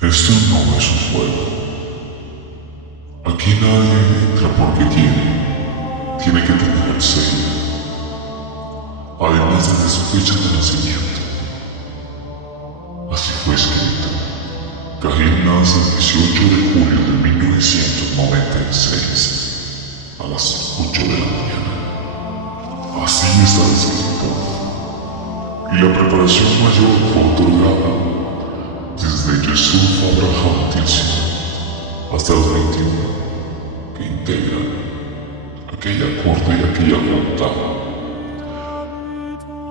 Esto no es un juego. Aquí nadie entra porque quiere. Tiene que tener el sello. Además desde su fecha de nacimiento. Así fue escrito. Cahill nace el 18 de julio de 1996 a las 8 de la mañana. Así está escrito. Y la preparación mayor fue otorgada desde Yusuf Abraham Tilson hasta los 21 que integran aquella corte y aquella junta,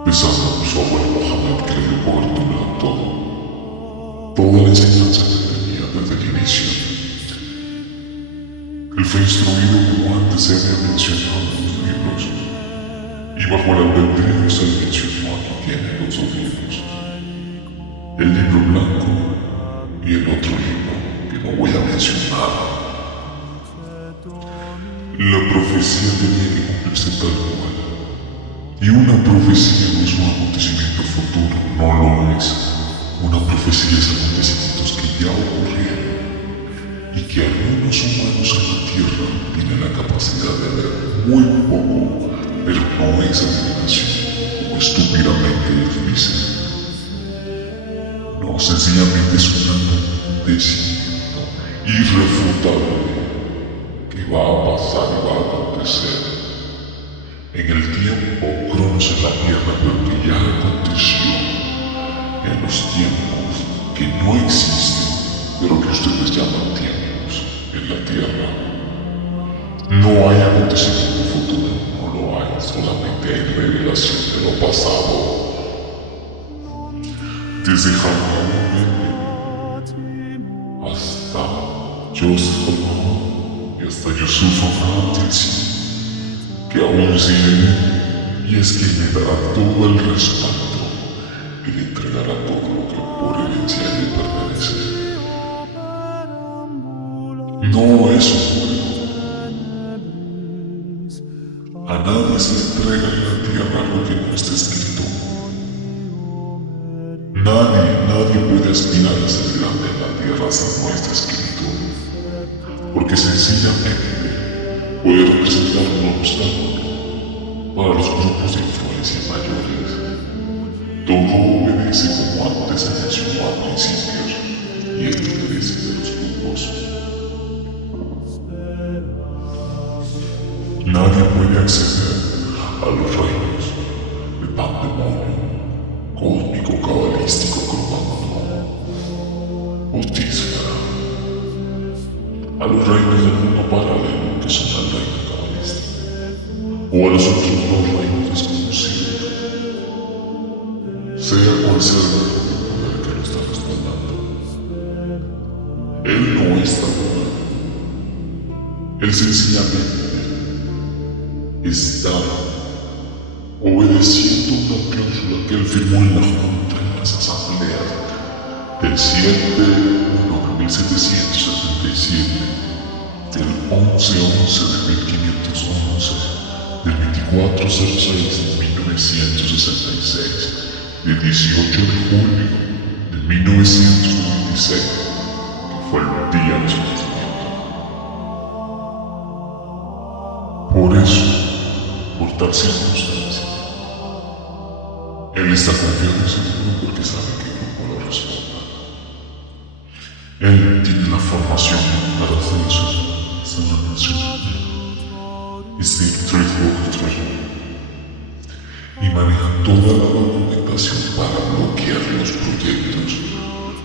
besando a su abuelo Mohammed, que le dio cobertura a toda la enseñanza que tenía desde el inicio. Él fue instruido como antes se había mencionado en los libros, y bajo el albedrío se le mencionó aquí tiene los dos libros: el libro blanco y el otro libro que no voy a mencionar. La profecía tenía que cumplirse tal cual, y una profecía no es un acontecimiento futuro, no lo es. Una profecía es acontecimientos que ya ocurrieron y que algunos humanos en la Tierra tienen la capacidad de ver muy poco, pero no es adivinación, como estúpidamente ellos dicen. No, sencillamente es un acontecimiento irrefutable que va a pasar y va a acontecer en el tiempo cronos en la Tierra, pero que ya aconteció en los tiempos que no existen, pero que ustedes llaman tiempos en la Tierra. No hay acontecimiento futuro, no lo hay, solamente hay revelación de lo pasado. Desde Hammurabi hasta Joseph Holman y hasta Yusuf Abraham Tilson, que aún siguen, y es que le dará todo el respaldo y le entregará todo lo que por herencia le pertenece. No es un juego. A nadie se entrega en la tierra lo que no está escrito. Nadie puede aspirar a ser grande en la tierra si no está escrito, porque sencillamente puede representar un obstáculo para los grupos de influencia mayores. Todo obedece como antes se mencionó a principios y el interés de los grupos. Nadie puede acceder a los reinos de pandemonio, cósmico, cabalístico, cromagno, Otísfera, a los reinos del mundo paralelo que son el reino cabalístico, o a los otros dos reinos desconocidos, sea cual sea el poder que lo está respaldando. Él no está jugando, él sencillamente está obedeciendo una cláusula que él firmó en la Junta en las asambleas del 7 de 1777, del 11-11 de 1511, del 24-06 de 1966, del 18 de julio de 1996, que fue el día de su nacimiento. Por eso, por tal circunstancia, él está confiado en su grupo porque sabe que el grupo lo responda. Él tiene la formación para hacer eso, esa nación. Es el Trade y maneja toda la documentación para bloquear los proyectos,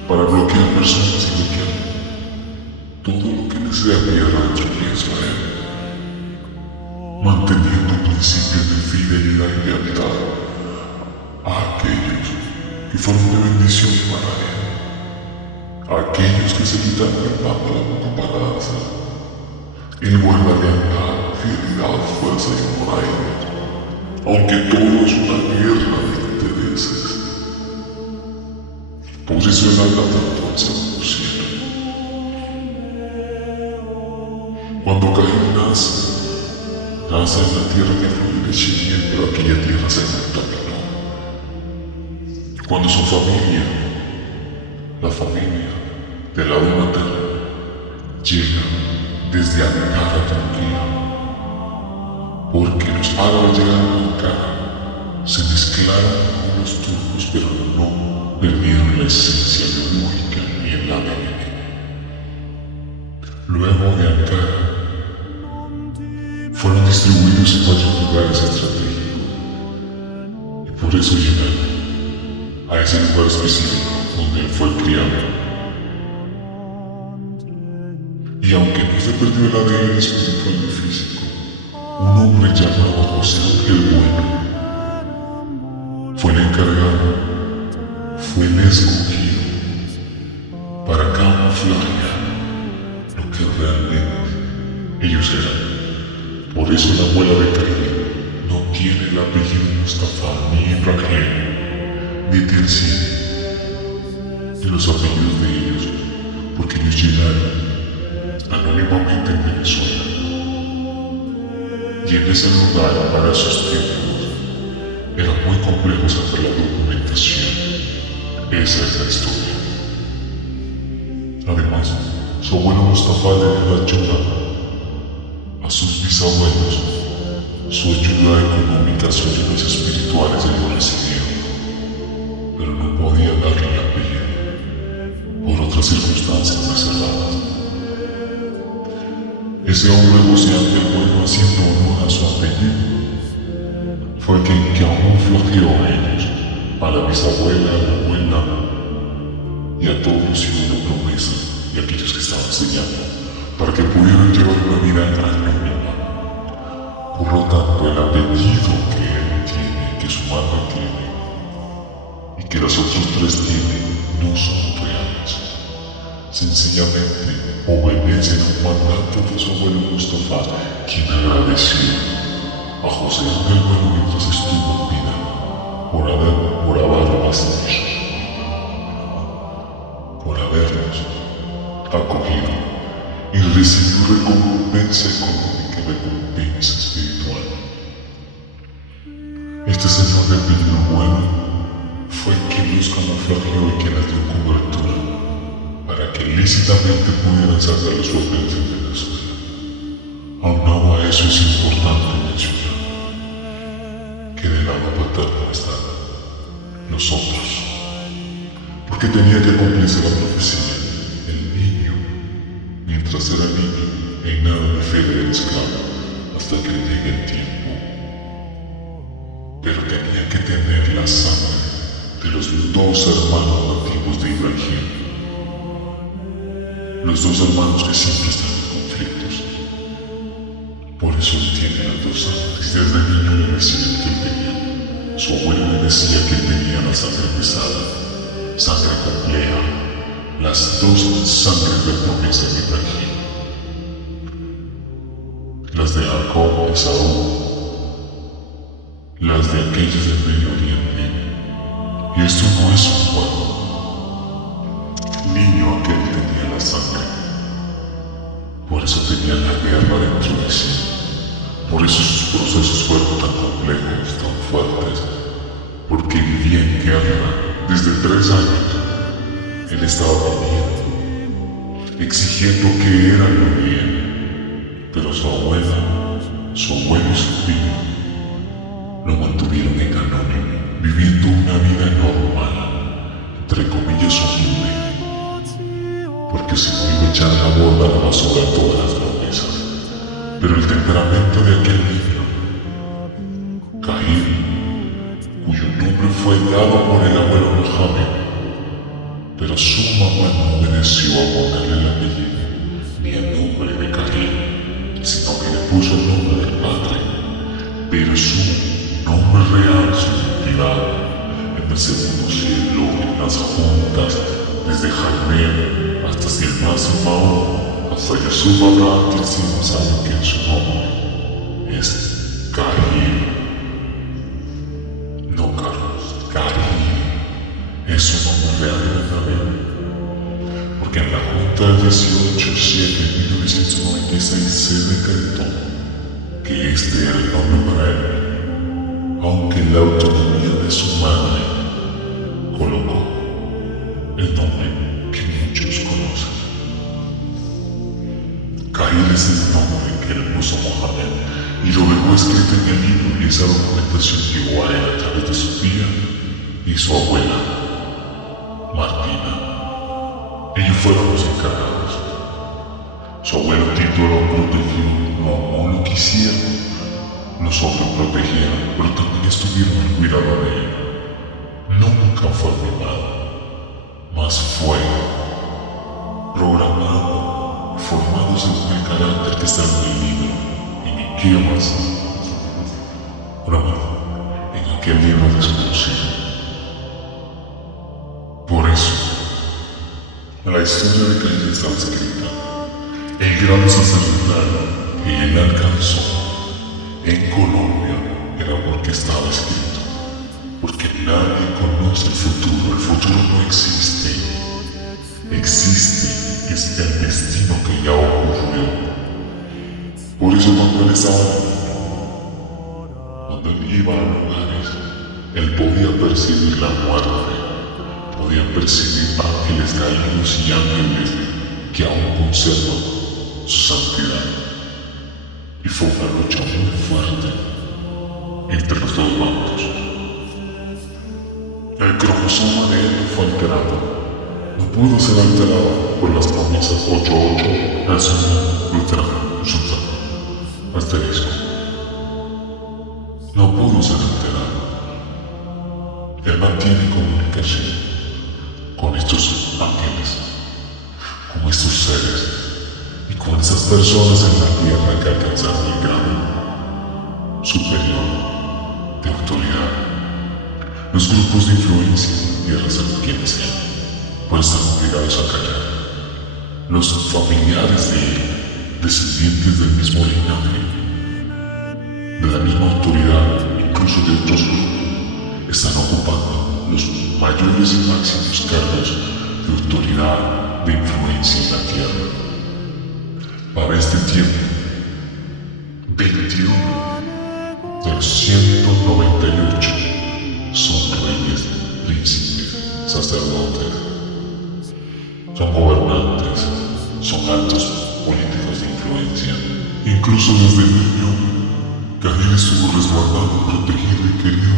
para bloquear personas y bloquear todo lo que les dé a tierra dentro de Israel, manteniendo principios de fidelidad y lealtad a aquellos que fueron de bendición para él, a aquellos que se quitaron el pan de la boca para dársela. Él guarda lealtad, fidelidad, fuerza y amor a ellos, aunque todo es una guerra de intereses. Posiciona la tanto al 100%. Cuando Caín nace en la tierra que fluye leche y miel, pero aquella tierra se contaminó. Cuando su familia, la familia del lado materno, llega desde Ankara, Turquía, porque los árabes llegaron a Ankara, se mezclaron con los turcos, pero no perdieron la esencia biológica ni el ADN. Luego de Ankara, fueron distribuidos en varios lugares estratégicos, y por eso llegaron a ese lugar específico donde él fue criado. Y aunque no se perdió el ADN espiritual y físico, un hombre llamado José Ángel Bueno fue el encargado, fue el escogido para camuflajear lo que realmente ellos eran. Por eso la abuela de Karim no tiene el apellido Mustafa, ni Ibrahim, ni Telsin, ni los apellidos de ellos, porque ellos llegaron anónimamente en Venezuela. Y en ese lugar, para esos tiempos, era muy complejo sacar la documentación. Esa es la historia. Además, su abuelo Mustafa le dio la ayuda a sus bisabuelos. Su ayuda económica, sus ayudas espirituales ellos recibieron, pero no podía darle el apellido por otras circunstancias reservadas. Ese hombre José Ángel Bueno, haciendo honor a su apellido, fue quien camuflajeó a ellos, a la bisabuela, a la abuela y a todos los hijos de promesa y aquellos que estaban enseñando, para que pudieran llevar una vida anónima. Por lo tanto, el apellido que él tiene, que su madre tiene, y que los otros tres tienen, no son reales. Sencillamente obedecen a un mandato de su abuelo Mustafa, quien agradeció a José Ángel Bueno mientras estuvo en vida por habernos acogido y recibió recompensa económica y recompensa espiritual. Este señor de apellido Bueno fue quien los camuflajeó y quien les dio cobertura para que lícitamente pudieran sacar los papeles en Venezuela. Aunado a eso, es importante mencionar que del lado paterno están nosotros, porque tenía que cumplirse la profecía. El niño, mientras era niño, en nada de fe era esclavo hasta que le llegue el tiempo, pero tenía que tener la sangre de los dos hermanos nativos de Ibrahim, los dos hermanos que siempre están en conflictos. Por eso él tiene las dos sangres. Desde niño le decían que él tenía, su abuelo le decía que él tenía la sangre pesada, sangre compleja, las dos sangres de promesa de Ibrahim, las de Jacob y Esaú, las de aquellos del Medio Oriente. Y esto no es un juego. Niño aquel tenía la sangre, por eso tenía la guerra dentro de sí, por eso sus procesos fueron tan complejos, tan fuertes, porque vivía en guerra desde 3 años. Él estaba pidiendo, exigiendo que era lo bien, pero su abuela, su abuelo y su tío lo mantuvieron en anónimo, viviendo una vida normal, entre comillas humilde, porque si no iba a echar a la borda la basura todas las promesas. Pero el temperamento de aquel niño, Caín, cuyo nombre fue dado por el abuelo Mohammed, pero su mamá no obedeció a ponerle el apellido, ni el nombre de Caín, sino que le puso el nombre del padre, pero su nombre real, su identidad, en el segundo cielo, en las juntas, desde Jaime hasta Silmas y Mahón, hasta Yusuf Abraham, que sí sabe que su nombre es Caín. No Carlos, Caín es su nombre real y verdadero. Porque en la Junta del 18/7/1996 se decretó que este era el nombre para él, aunque en la autonomía de su madre colocó el nombre que muchos conocen. Cahill es el nombre que le puso Mohammed y lo dejó escrito en el libro, y esa documentación llegó a él a través de su tía y su abuela, Martina. Ellos fueron los encargados. Su abuelo Tito lo protegió, lo amó, lo quisieron, lo sobreprotegieron, pero también estuvieron al cuidado de él. Nunca fue mimado, mas fue programado, formado según el carácter que está en el libro, en qué más, en aquel libro desconocido. Por eso, la historia de Cahill estaba escrita. El grado sacerdotal que él alcanzó en Colombia era porque estaba escrito, porque nadie conoce el futuro no existe, existe es el destino que ya ocurrió. Por eso cuando él estaba cuando él iba a lugares, él podía percibir la muerte, podía percibir ángeles caídos y ángeles que aún conservan su santidad. Y fue una lucha muy fuerte entre los dos bandos. El cromosoma de él no fue alterado. No pudo ser alterado por las promesas 88, nacional, luterano, sultán, asterisco. No pudo ser alterado. Él mantiene comunicación con estos ángeles, con estos seres, y con esas personas en la tierra que alcanzaron el grado superior de autoridad. Los grupos de influencia en la tierra saben quiénes sean, por estar obligados a callar. Los familiares de él, descendientes del mismo linaje, de la misma autoridad, incluso de otros grupos, están ocupando los mayores y máximos cargos de autoridad, de influencia en la tierra. Para este tiempo, 21 de los 198 son reyes, príncipes, sacerdotes, son gobernantes, son altos políticos de influencia. Incluso desde niño, Cahill estuvo resguardado, protegido y querido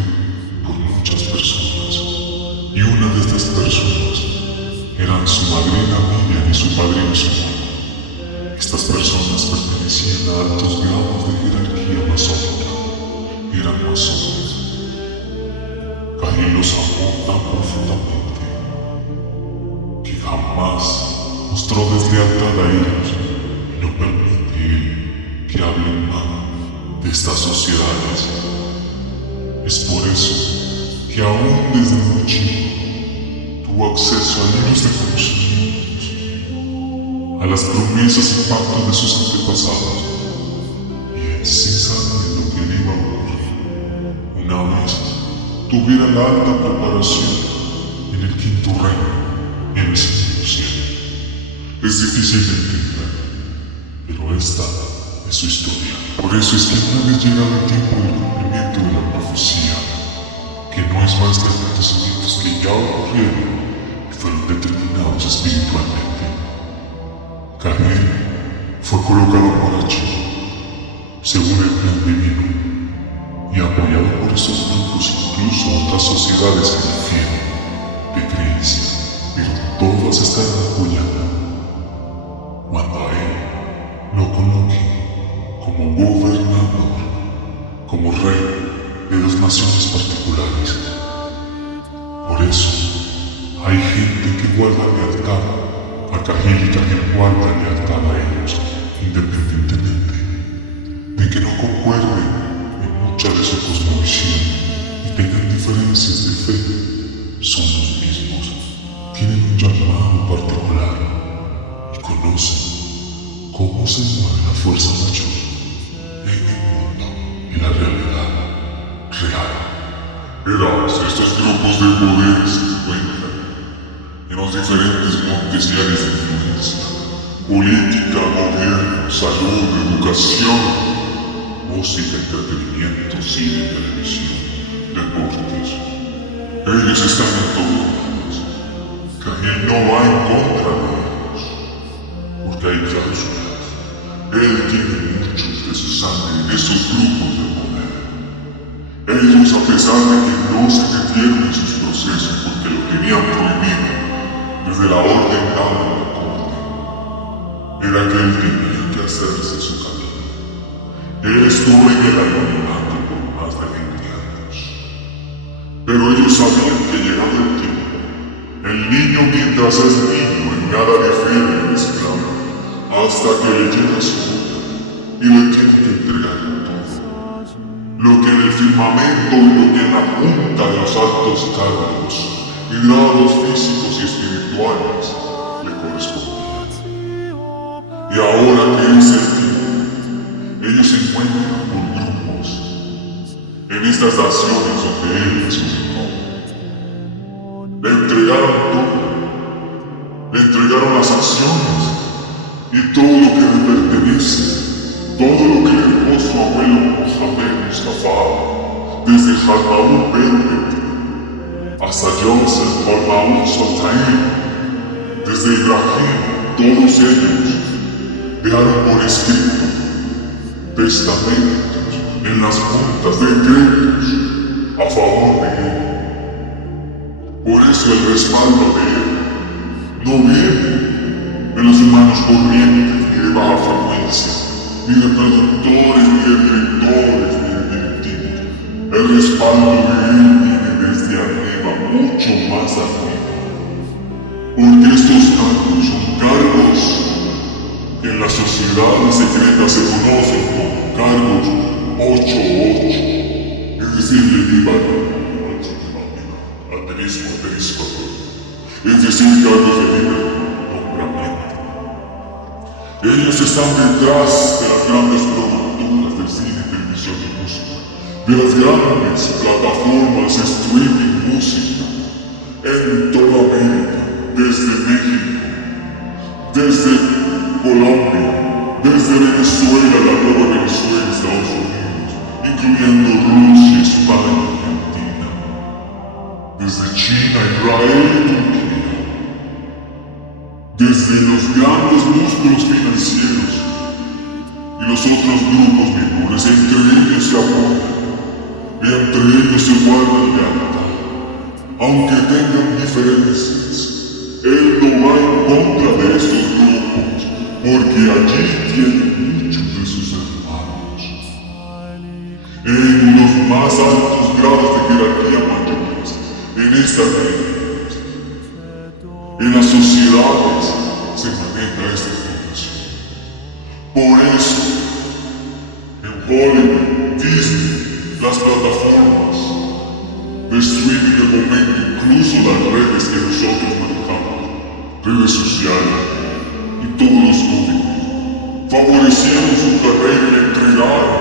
por muchas personas. Y una de estas personas eran su madrina Miriam y su padrino Simón. Estas personas pertenecían a altos grados de jerarquía masónica. Eran masones. Cahill los amó tan profundamente que jamás mostró deslealtad a ellos y no permite él que hablen mal de estas sociedades. Es por eso que aún desde muy chico tuvo acceso a libros de conocimientos, a las promesas y pactos de sus antepasados, y él sin saber lo que le iba a ocurrir, una vez tuviera la alta preparación en el quinto reino, en el segundo cielo. Es difícil de entender, pero esta es su historia. Por eso es que una vez llegado el tiempo del cumplimiento de la profecía, que no es más que acontecimientos que ya ocurrieron y fueron determinados espiritualmente, Cahill fue colocado por allí, según el plan divino, y apoyado por estos grupos, incluso otras sociedades que difieren de creencia, pero todas estarán apoyando cuando a él lo coloque como gobernador, como rey de dos naciones particulares. Por eso hay gente que guarda lealtad a Cahill y Cahill guarda lealtad a ellos, independientemente de que no concuerden en mucha de su cosmovisión y tengan diferencias de fe. Son los mismos, tienen un llamado particular y conocen cómo se mueve la fuerza mayor en el mundo y la realidad real. Verás, estos grupos de poder se encuentran en los diferentes montes y áreas de influencia: política, gobierno, salud, educación, música, entretenimiento, cine, televisión, deportes. Ellos están en todos lados. Cahill no va en contra de ellos, porque hay cláusulas, Él tiene muchos de su sangre en esos grupos de poder. Ellos, a pesar de que no se metieron en sus procesos porque lo tenían prohibido desde la orden dada en la corte, era que él tenía que hacerse su camino. Él estuvo en el anonimato por más de 20 años. Pero ellos sabían que llegado el tiempo, el niño mientras es niño en nada difiere del esclavo, hasta que le llega su hora y le tiene que entregar todo. Lo que en el firmamento y lo que en la punta de los altos cargos y grados físicos y espirituales le correspondían. Y ahora que es el tiempo, ellos se encuentran por grupos en estas naciones donde él les ubicó. Le entregaron todo, le entregaron las acciones y todo lo que le pertenece, todo lo que le dejó su abuelo Mohamed Mustafa, desde Harmaoun Berber hasta Joseph Harmaoun Sultan, desde Ibrahim, todos ellos dejaron por escrito testamentos en las juntas de decretos a favor de él. Por eso el respaldo de él no viene de los humanos corrientes, ni de baja frecuencia, ni de productores, ni de directores, ni de directivos. El respaldo de él viene desde arriba, mucho más arriba. Porque estos cargos son cargos que en las sociedades secretas se conocen como cargos 8-8, es decir, le divan ateísmo, es decir, cargos de libre nombramiento. Ellos están detrás de las grandes productoras de cine, televisión y música, de las grandes plataformas streaming música en toda América, desde México, desde Colombia, desde Venezuela, la nueva Venezuela, Estados Unidos, incluyendo Rusia, España, Argentina, desde China, Israel y Turquía, desde los grandes músculos financieros y los otros grupos menores, entre ellos se apoyan y entre ellos se guardan lealtad, aunque tengan diferencias. Él no va en contra de estos grupos, porque allí tiene muchos de sus hermanos. En los más altos grados de jerarquía mayores, en esta vida, en las sociedades se maneja esta información. Por eso, en Hollywood, Disney, las plataformas de streaming del momento, incluso las redes que nosotros manejamos, redes sociales y todos los códigos, favorecieron su carrera y le entregaron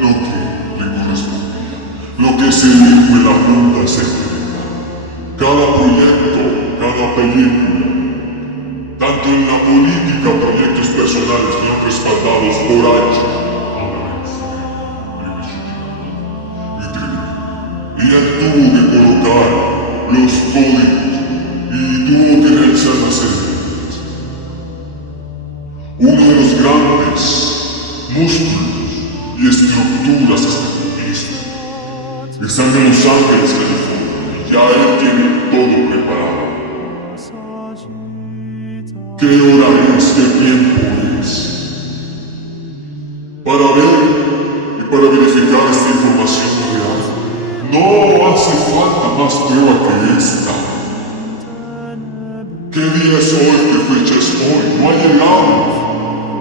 lo que le correspondía, lo que se dijo en la junta secreta. Cada proyecto, cada película, tanto en la política, proyectos personales que son respaldados por años, y él tuvo que colocar los códigos y tuvo que realizar las ceremonias. Uno de los grandes músculos y estructuras estratégicas están en Los Ángeles, California, y ya él tiene todo preparado. ¿Qué hora es? ¿Qué tiempo es? Para ver y para verificar esta información real, no hace falta más prueba que esta. ¿Qué día es hoy? ¿Qué fecha es hoy? No ha llegado.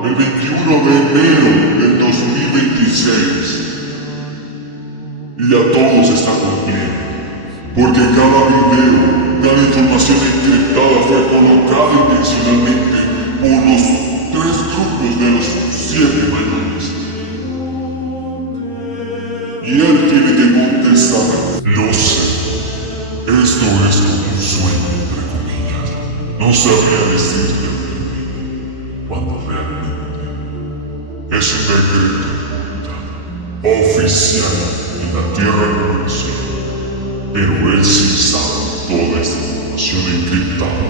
El 21 de enero del 2026. Y ya todo se está cumpliendo. Porque cada video, cada información encriptada fue colocada intencionalmente por los 3 grupos de los 7 mayores. Y él tiene que contestar: lo sé, esto es como un sueño, entre comillas. No sabría decirte cuando realmente es un decreto oficial en la tierra de Venezuela. Pero él sí sabe toda esta información encriptada.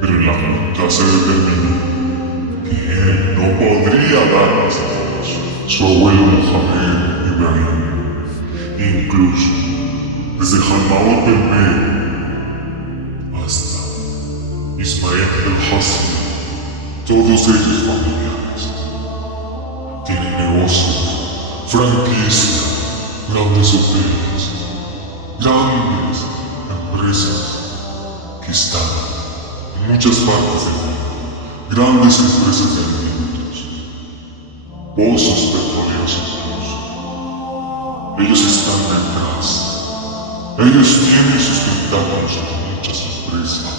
Pero en la junta se determinó que que él no podría darles a todos. Su abuelo Mohamed Ibrahim, incluso desde Jalmaot Belmer hasta Ismael el Hassan, todos ellos familiares, tienen negocios, franquicias, grandes hoteles, grandes empresas que están en muchas partes del mundo, grandes empresas de alimentos, pozos petroleros incluso. Ellos están detrás. Ellos tienen sus tentáculos en muchas empresas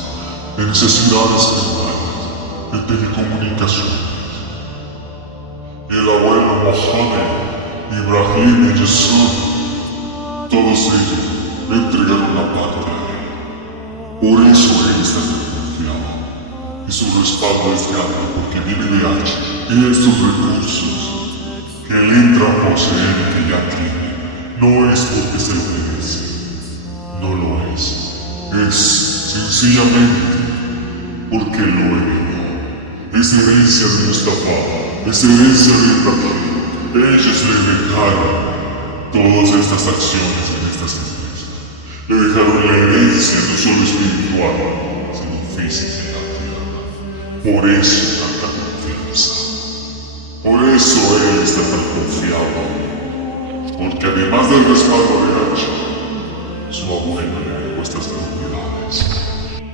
de necesidades primarias, de telecomunicaciones. El abuelo Mohamed Ibrahim y Yusuf, todos ellos le entregaron la parte a él. Por eso él está tan confiado. Y su respaldo es grande porque viene de H. Y estos recursos que él entra a poseer y que ya tiene, no es porque se lo merece. No lo es. Es sencillamente porque lo heredó. Es herencia de Mustafa. Es herencia de Ibrahim. Ellos le dejaron todas estas acciones en estas empresas. Le dejaron la herencia no solo espiritual, sino física en la tierra. Por eso tanta confianza. Por eso él está tan confiado. Porque además del respaldo de H, su abuelo le dejó estas propiedades.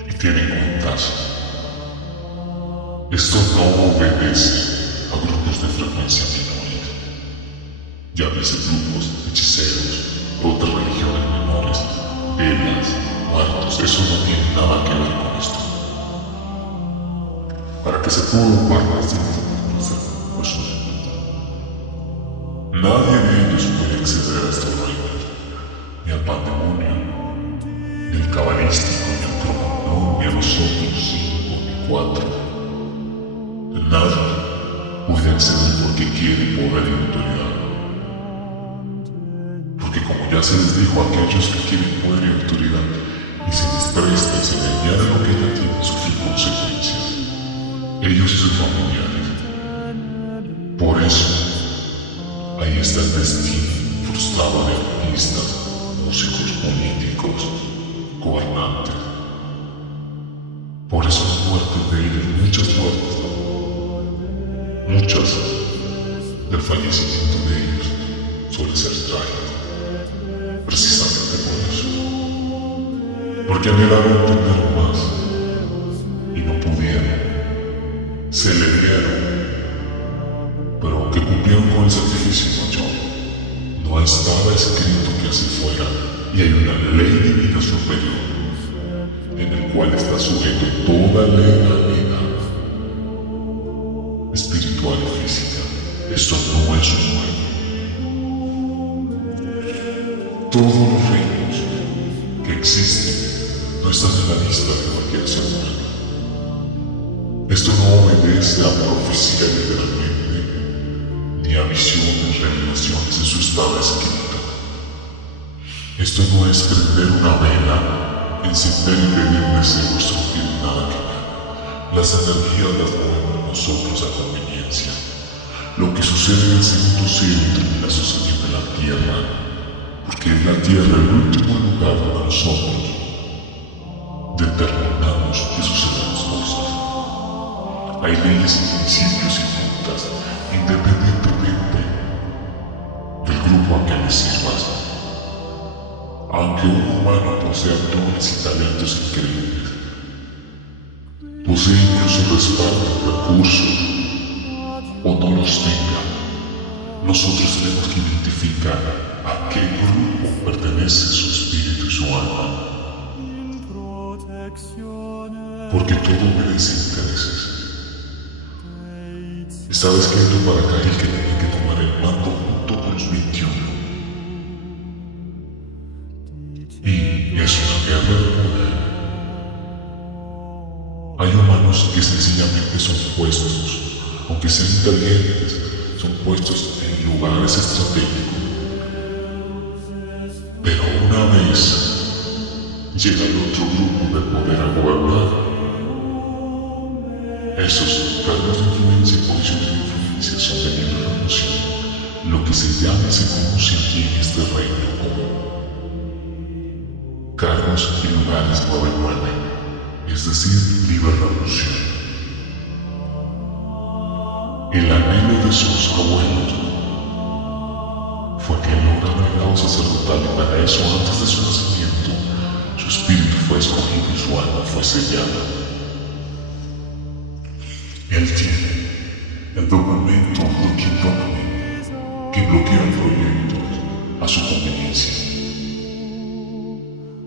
Y tienen contazo. Esto no obedece a grupos de frecuencia menores. Llámese grupos, hechiceros, otras religiones menores, velas, muertos, eso no tiene nada que ver con esto. Para que se pueda ocupar más de pues nadie de ellos puede acceder a estos reinos, ni al pandemonio, ni al cabalístico, ni al cromagnón, ni a nosotros 5 ni 4. Nadie puede acceder porque quiere poder y autoridad. Porque como ya se les dijo a aquellos que quieren poder y autoridad y se les presta y se le añade lo que ya tiene sufrir consecuencias, ellos y sus familiares. Por eso, ahí está el destino frustrado de artistas, músicos, políticos, gobernantes. Por eso las muertes de ellos, muchas muertes, muchas del fallecimiento de ellos suele ser trágico, precisamente por eso. Porque anhelaron entender más y no pudieron. Se le dieron, pero aunque cumplieron con el sacrificio mayor, no estaba escrito que así fuera, y hay una ley divina superior, en el cual está sujeto toda ley de la vida, espiritual y física. Esto no es un juego. Todos los reinos que existen no están en la lista de cualquier ser humano. Esto no obedece a profecía literalmente, ni a visiones, revelaciones, eso estaba escrito. Esto no es prender una vela, encender y pedir un deseo, esto no tiene nada que ver. Las energías las movemos nosotros a conveniencia. Lo que sucede en el segundo cielo termina sucediendo en la tierra, porque es la tierra el último lugar donde nosotros determinamos que suceden las cosas. Hay leyes y principios y juntas, independientemente del grupo a que le sirvas. Aunque un humano posea dones y talentos increíbles, posee incluso respaldo, recursos, o no los tenga, nosotros tenemos que identificar a qué grupo pertenece su espíritu y su alma. Porque todo obedece intereses. Estaba escrito para Caín que tenía que tomar el mando junto con los 21. Y es una guerra de poder. Hay humanos que sencillamente son puestos, aunque sean inteligentes, son puestos en lugares estratégicos. Pero una vez llega el otro grupo de poder a gobernar, Esos cargos de influencia y posiciones de influencia son de libre revolución, lo que se llama y se conoce aquí en este reino como cargos y lugares 99, es decir, libre revolución. El anhelo de sus abuelos fue que lograra el grado sacerdotal y para eso antes de su nacimiento su espíritu fue escogido y su alma fue sellada. Él tiene el documento Looking Document que bloquea el proyecto a su conveniencia.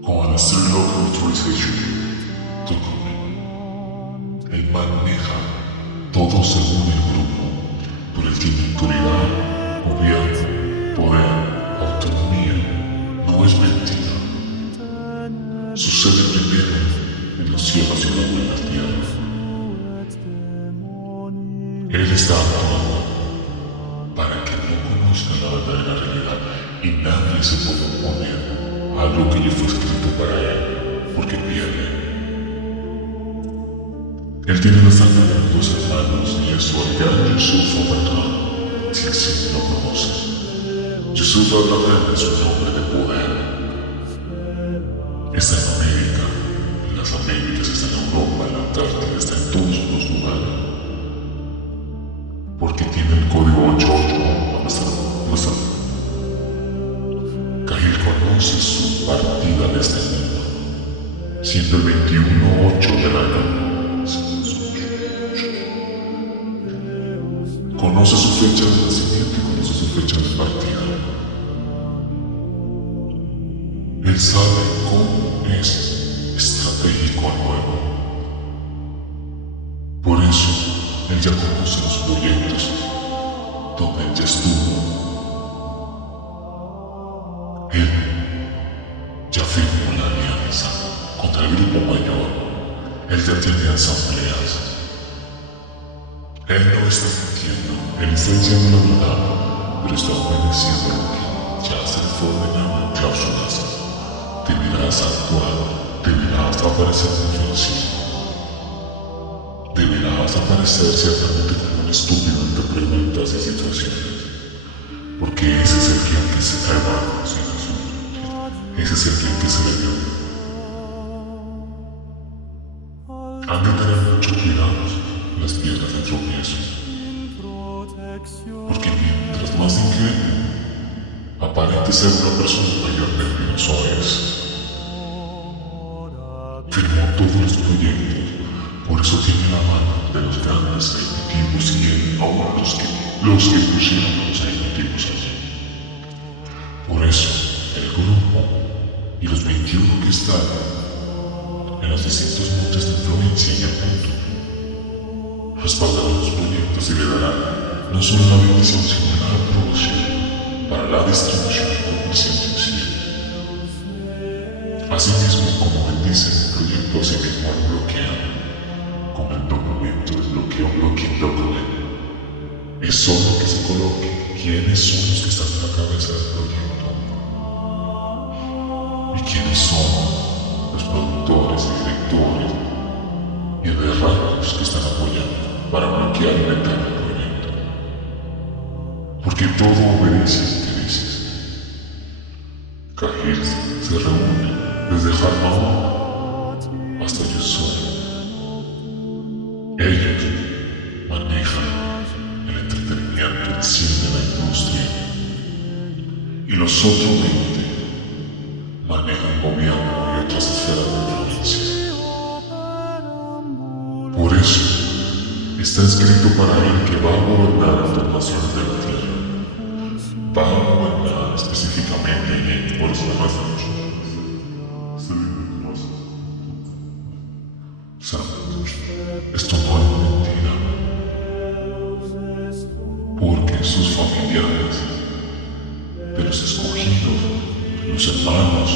Con el Street Local Authorization Document, él maneja todo según el grupo, pero él tiene autoridad, gobierno, poder, autonomía, no es mentira. Sucede primero en los cielos y luego en la tierra. Él está actuando para que no conozcan la verdadera realidad y nadie se puede oponer a algo que ya fue escrito para él, porque pierde. Él tiene la sangre de los 2 hermanos y es su aliado Yusuf Abraham, si así lo conoce. Yusuf Abraham es un hombre de poder. Está en América, en las Américas, está en Europa, en la Antártida, está en todos los lugares. Porque tiene el código 88. Cahill conoce su partida de este mundo, siendo el 21-8 del año. Conoce su fecha de nacimiento y conoce su fecha de partida. Él sabe cómo es estratégico al nuevo. Por eso, él ya conoce los proyectos donde él ya estuvo. Él ya firmó la alianza contra el grupo mayor. Él ya tiene asambleas. Él no está mintiendo, él está diciendo la verdad, pero está obedeciendo lo que ya se fue ordenado en cláusulas. Deberás actuar, deberás aparecer en ofensivo. Deberás aparecer ciertamente como un estúpido ante preguntas y situaciones, porque ese es el guión que se da, ese es el guión que se le dio. Han de tener mucho cuidado las piedras de tropiezo, porque mientras más ingenuo aparente ser una persona mayormente no es. Firmó todos los proyectos, por eso tiene la mano de los grandes ejecutivos y él aún los que pusieron los ejecutivos allí. Por eso, el grupo y los 21 que están en los distintos montes de influencia y el mundo respaldarán los proyectos y le darán no solo la bendición sino la aprobación para la distribución y comercio en sí. Asimismo, como bendicen el proyecto, asimismo lo bloquean con el documento de bloqueo Blocking Document. Es solo que se coloque quiénes son los que están en la cabeza del proyecto y quiénes son los productores y directores y de rangos que están apoyando para bloquear y vetar el proyecto. Porque todo obedece a intereses. Cahill se reúne desde Harmon hasta Yusuf. Ellos manejan el entretenimiento, el cine, la industria. Y los otros 20 manejan gobierno y otras esferas de influencia. Por eso, está escrito para él que va a gobernar a las naciones de la tierra. Va a gobernar específicamente en él, por eso demás de nosotros. Esto no es mentira, porque sus familiares, de los escogidos, los hermanos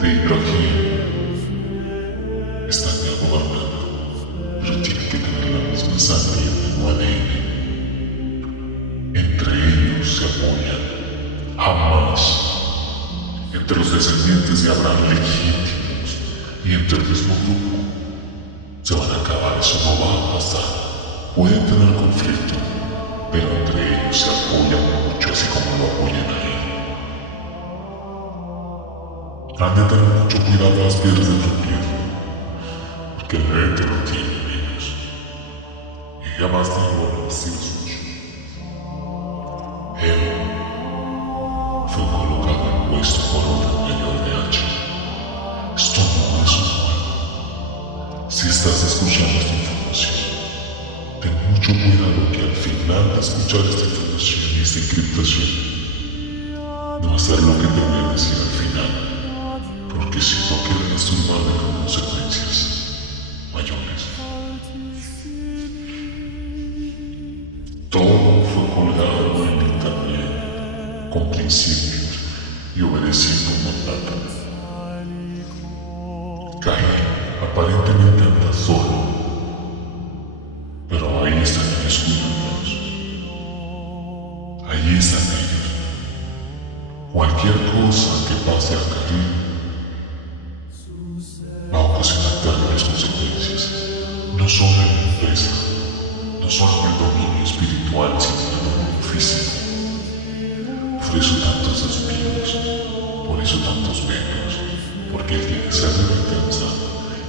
de Ibrahim, están ya gobernando, pero tienen que tener la misma sangre y el mismo ADN. Entre ellos se apoyan, jamás entre los descendientes de Abraham legítimos y entre el mismo grupo se van a acabar. eso no va a pasar. Pueden tener conflicto, pero entre ellos se apoyan mucho, así como lo apoyan a él. Han de tener mucho cuidado a las piedras del tropiezo, porque el reto no tiene amigos. Y jamás digo a los suyo. Él fue colocado en puesto por orden mayor de H. Esto no es un juego. Si estás escuchando esta información, ten mucho cuidado que al final de escuchar esta información y esta encriptación, no hacer lo que te voy a decir al final, porque si no quedarás turbado con consecuencias mayores. Todo fue colgado en internet, con principios y obedeciendo un mandato. Caín aparentemente anda solo, pero ahí están ellos cuidándonos. Ahí están ellos. Cualquier cosa que pase a Caín va a ocasionar terribles consecuencias, no solo en la empresa, no solo en el dominio espiritual, sino en el dominio físico. Por eso tantos desvíos, por eso tantos velos, porque él tiene sed de venganza.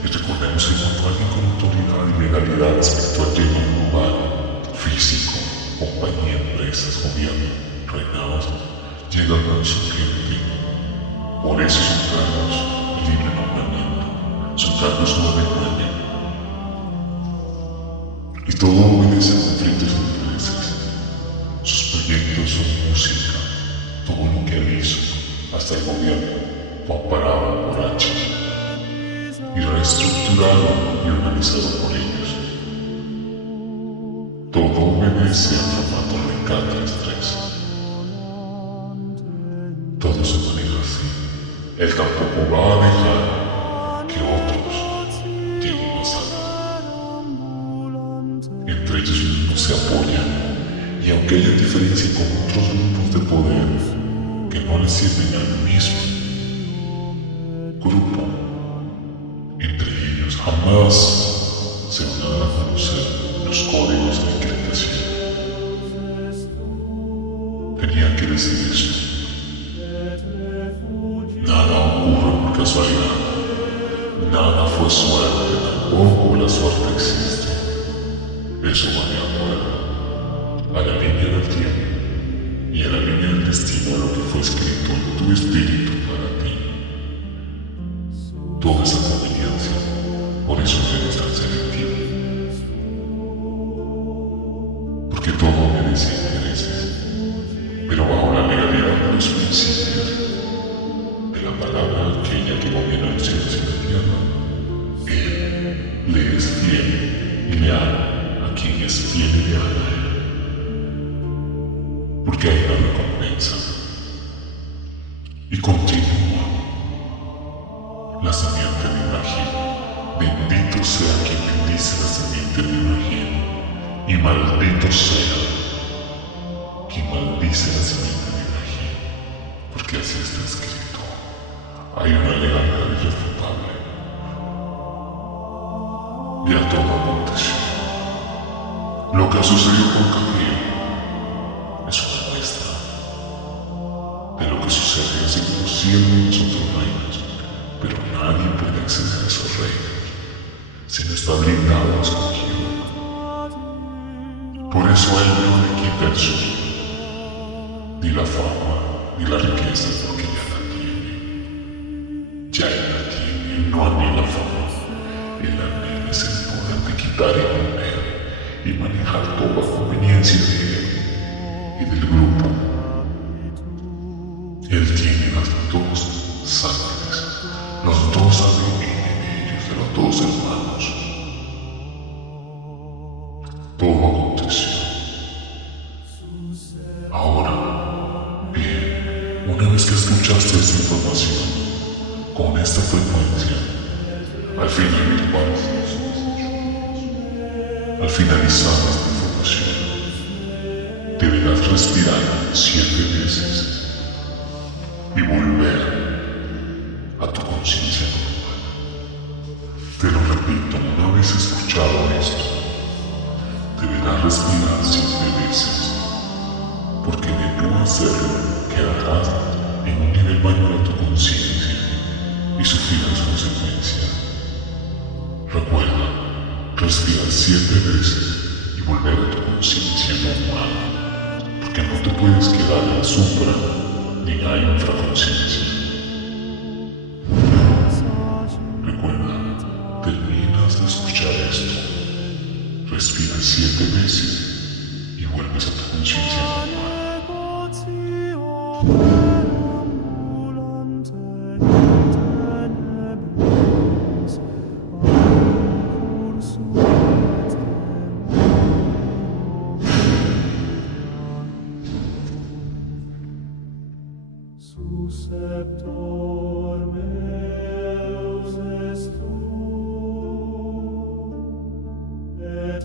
Y recordemos que cuando alguien con autoridad y legalidad espiritual llega a un lugar físico, compañía, empresas, gobierno, reinados, llega con su gente. Por eso son cargos de libre nombramiento, son cargos 9-9. Y todo obedece a conflictos de intereses. Sus proyectos son música, todo lo que él hizo, hasta el gobierno, fue amparado por H y reestructurado y organizado por ellos. Todo obedece al formato RK33. Todo se maneja así. Él tampoco va a dejar que otros lleguen más alto. Entre ellos mismos se apoyan, y aunque haya diferencia con otros grupos de poder que no les sirven al mismo grupo, entre ellos jamás se van a dar a conocer los códigos de encriptación. Tenían que decir esto. Nada ocurre por casualidad. Nada fue suerte, tampoco la suerte existe. Eso va de acuerdo a la línea del tiempo y a la línea del destino, a lo que fue escrito en tu espíritu para ti. Toda esa conveniencia, por eso eres tan selectivo. Porque todo obedece a intereses, pero bajo la legalidad de los principios de la palabra aquella que gobierna los cielos y la tierra. Él le es fiel y leal a quien es fiel y leal a él. Porque hay una recompensa. Y continúa. La semiente de Ibrahim. Bendito sea quien bendice la semiente de Ibrahim. Y maldito sea quien maldice la semiente de Ibrahim. Porque así está escrito. Hay una legalidad irrefutable. Ya todo aconteció. Lo que sucedió con Caín es una muestra de lo que sucede en los cielos y los otros reinos, pero nadie puede acceder a esos reinos si no está blindado o escogido. Por eso a él no le quita el suyo, ni la fama, ni la riqueza, porque ya la tiene. Ya él la tiene, él no anhela la fama, él anhela es el poder de quitar y poner y manejar toda conveniencia de él y del grupo. Él tiene las dos sangres, los dos ADN de ellos, de los dos hermanos. Todo aconteció. Ahora, bien, una vez que escuchaste esta información, con esta frecuencia, al finalizar esta información, deberás respirar 7 veces y volver a tu conciencia normal. Te lo repito, una vez escuchado esto, respira 7 veces, porque de no hacerlo quedarás en un nivel mayor a tu conciencia y sufrirás consecuencias. Recuerda, respirar 7 veces y volver a tu conciencia normal, porque no te puedes quedar en supra ni en la infraconciencia. Recuerda, terminas de escuchar esto, respira 7 veces y vuelves a tu conciencia normal. Susceptor meus est tu, et